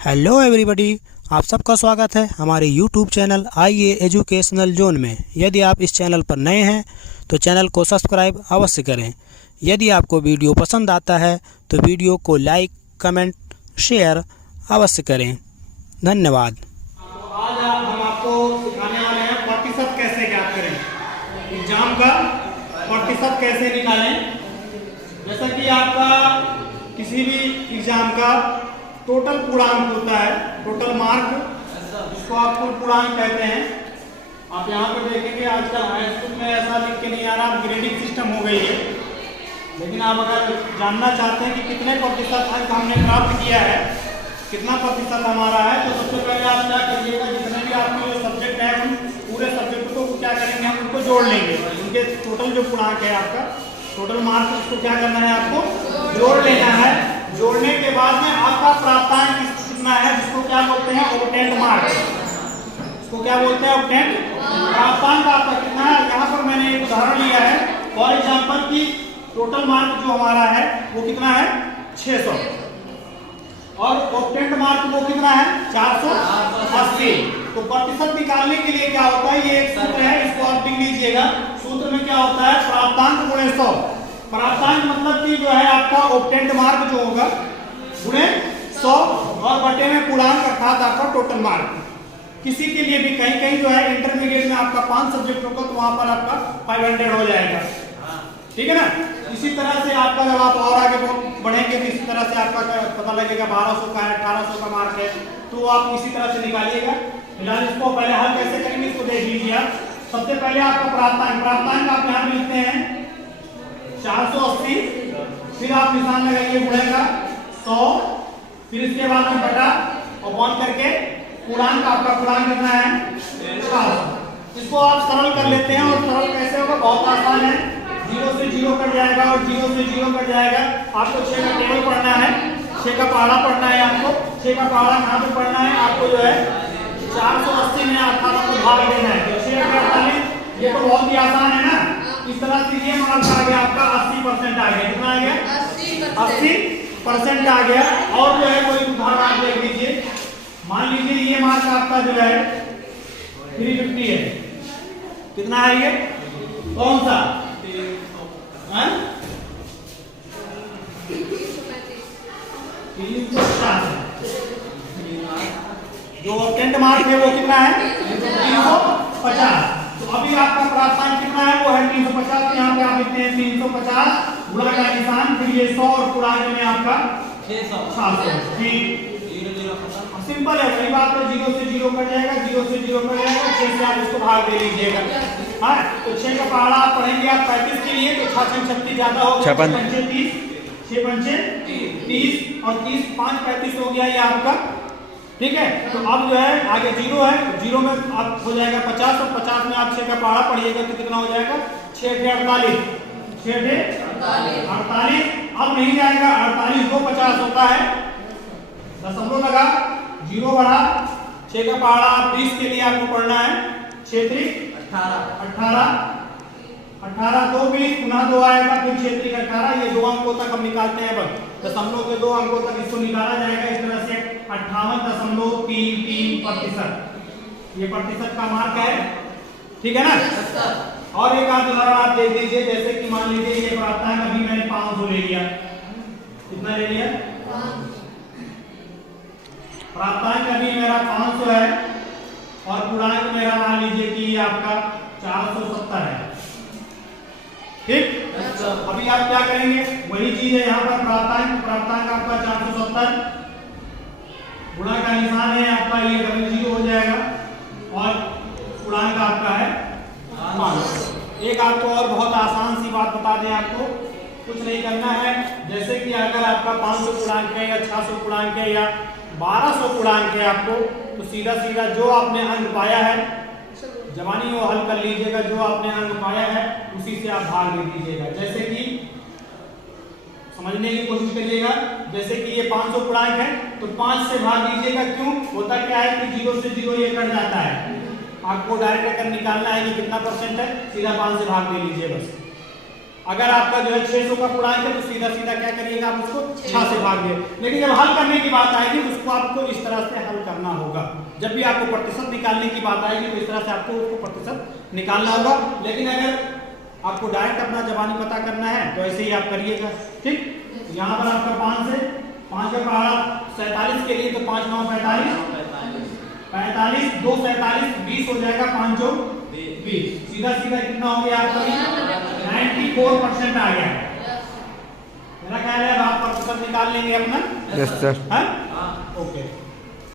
Hello everybody, आप सबका स्वागत है हमारे यूट्यूब चैनल आईए एजुकेशनल जोन में। यदि आप इस चैनल पर नए हैं तो चैनल को सब्सक्राइब अवश्य करें। यदि आपको वीडियो पसंद आता है तो वीडियो को लाइक, कमेंट, शेयर अवश्य करें। धन्यवाद। आज हम आपको सिखाने वाले हैं प्रतिशत कैसे ज्ञात करें, एग्जाम का प्रतिशत कैसे निकालें। जैसा कि आपका किसी भी एग्जाम का टोटल पूर्णांक होता है, टोटल मार्क, जिसको आप कुल पूर्णांक कहते हैं। आप यहाँ पर देखेंगे आजकल हाई स्कूल में ऐसा लिख के नहीं आ रहा, ग्रेडिंग सिस्टम हो गई है। लेकिन आप अगर जानना चाहते हैं कि कितने प्रतिशत अंक हमने प्राप्त किया है, कितना प्रतिशत हमारा है, तो सबसे पहले आप क्या करिएगा, जितने भी आपके जो सब्जेक्ट है उन पूरे सब्जेक्ट को क्या करेंगे, हम उनको जोड़ लेंगे। उनके टोटल जो पूर्णांक है आपका टोटल मार्क, उसको क्या करना है, आपको जोड़ लेना है। जोड़ने के बाद में आपका प्राप्तांक कितना है, जिसको क्या बोलते हैं, ऑब्टेन्ड मार्क। इसको क्या बोलते हैं, ऑब्टेन्ड प्राप्तांक आपका कितना है। यहाँ पर मैंने एक उदाहरण लिया है, फॉर एग्जाम्पल की टोटल मार्क जो हमारा है वो कितना है, 600, और ऑब्टेन्ड मार्क वो कितना है, 480। तो प्रतिशत निकालने के लिए क्या होता है, ये एक सूत्र है, इसको आप लिख लीजिएगा। सूत्र में क्या होता है, प्राप्तांक गुणे 100। प्राप्तांक मतलब कि जो है आपका ऑब्टेन्ड मार्क जो होगा गुणे 100 और बटे में पूर्णांक अर्थात आपका टोटल मार्क। किसी के लिए भी कहीं कहीं जो है इंटरमीडिएट में आपका 5 सब्जेक्ट होगा तो वहां पर आपका 500 हो जाएगा, ठीक है ना। इसी तरह से आपका जब आप और आगे बढ़ेंगे तो इसी तरह से आपका पता लगेगा 1200 का है, 1800 का मार्क है, तो आप इसी तरह से निकालिएगा। फिलहाल इसको पहले हल कैसे करेंगे इसको देख लीजिए आप। सबसे पहले आपका प्राप्तांक आप यहाँ लिखते हैं 480, फिर आप निशान लगाइए गुणे का 100, फिर इसके बाद में बटा और बॉन्ड करके पूर्णांक, आपका पूर्णांक कितना है, 400। इसको आप सरल कर लेते हैं, और सरल कैसे होगा, बहुत आसान है। 0 से 0 कट जाएगा और 0 से 0 कट जाएगा। आपको 6 का टेबल पढ़ना है, 6 का पहाड़ा पढ़ना है। आपको 6 का पहाड़ा कहाँ पे पढ़ना है, आपको जो है 480 में आपका भाग देना है। तो 6 का 48, ये तो बहुत ही आसान है ना। इस तरह से ये मार्क्स आ गया आपका 80% आ गया। कितना आ गया, 80% आ गया। और जो है कोई उदाहरण आप देख लीजिए, मान लीजिए ये मार्क्स आपका जो है 350 है। कितना है ये, कौन सा, 350। जो ऑब्टेन्ड मार्क है वो कितना है, 350। तो अभी आपका प्राप्तांक कितना है, वो है 350। यहाँ पे आप लिखते हैं 350 गुणा का निशान, फिर ये 100 और पूर्णांक में आपका 600। ठीक, सिंपल है, वही बात है। 0 से 0 कट जाएगा, 0 से 0 कट जाएगा, 6 से आप इसको भाग दे लीजिएगा। हाँ, तो 6 का पहाड़ा आप पढ़ेंगे आप 35 के लिए, तो 6 36 ज्यादा होगा, 6 पंचे 30, 6 पंचे 30 और 30 5 35 हो गया ये आपका, ठीक है। तो अब जो है आगे 0 है, तो 0 में आप हो जाएगा 50, और 50 में आप 6 का पहाड़ा पढ़िएगा तो कितना हो जाएगा, 6 × 48, 6 × 48। अब नहीं जाएगा 48 को 50 होता है, दशमलव लगा, 0 बढ़ा, 6 का पहाड़ा आप 20 के लिए आपको पढ़ना है, 6 × 18, 18 2 20, पुनः 2 आएगा, फिर 6 × 18। ये 2 अंकों तक हम निकालते हैं, बस दशमलव के 2 अंकों तक इसको निकाला जाएगा। इस तरह से 58.33%, ये प्रतिशत का मार्क है, ठीक है ना। और एक आध उदाहरण आप देख लीजिए, जैसे कि मान लीजिए ये प्राप्तांक अभी मैंने 500 ले लिया। कितना ले लिया, प्राप्तांक अभी मेरा 500 है और पूर्णांक मेरा मान लीजिए कि आपका 470 है, ठीक। अभी आप क्या करेंगे, वही चीज है यहाँ पर, प्राप्तांक आपका 470, गुणा का निशान है आपका, ये डबल 0 हो जाएगा, और पूर्णांक आपका है 500। एक आपको और बहुत आसान सी बात बता दें, आपको कुछ नहीं करना है। जैसे कि अगर आपका 500 पूर्णांक है या 600 पूर्णांक है या 1200 पूर्णांक है आपको, तो सीधा सीधा जो आपने अंक पाया है जवानी वो हल कर लीजिएगा, जो आपने अंक पाया है उसी से आप भाग दे दीजिएगा। जैसे कि समझने की कोशिश करिएगा, जैसे कि ये 500 पूर्णांक है तो 5 से भाग दीजिएगा। क्यों, होता क्या है कि 0 से 0 ये कट जाता है। आपको डायरेक्ट अगर निकालना है कि कितना परसेंट है, सीधा 5 से भाग दे लीजिए बस। अगर आपका जो है 600 का पूर्णांक है तो सीधा सीधा क्या करिएगा, आप उसको 6 से भागिए। लेकिन जब हल करने की बात आएगी तो उसको आपको इस तरह से हल करना होगा। जब भी आपको प्रतिशत निकालने की बात आएगी तो इस तरह से आपको उसको प्रतिशत निकालना होगा। लेकिन अगर आपको डायरेक्ट अपना जबानी पता करना है तो ऐसे ही आप करिएगा। ठीक, यहाँ पर आपका 5 से 5 का पहाड़ा 47 के लिए तो 5 9 45 45 2 47 20 हो जाएगा, 5 जो 20, सीधा सीधा कितना हो गया आपका 94% आ गया। मेरा ख्याल है अब आप प्रतिशत निकाल लेंगे अपना। Yes sir. हाँ ओके।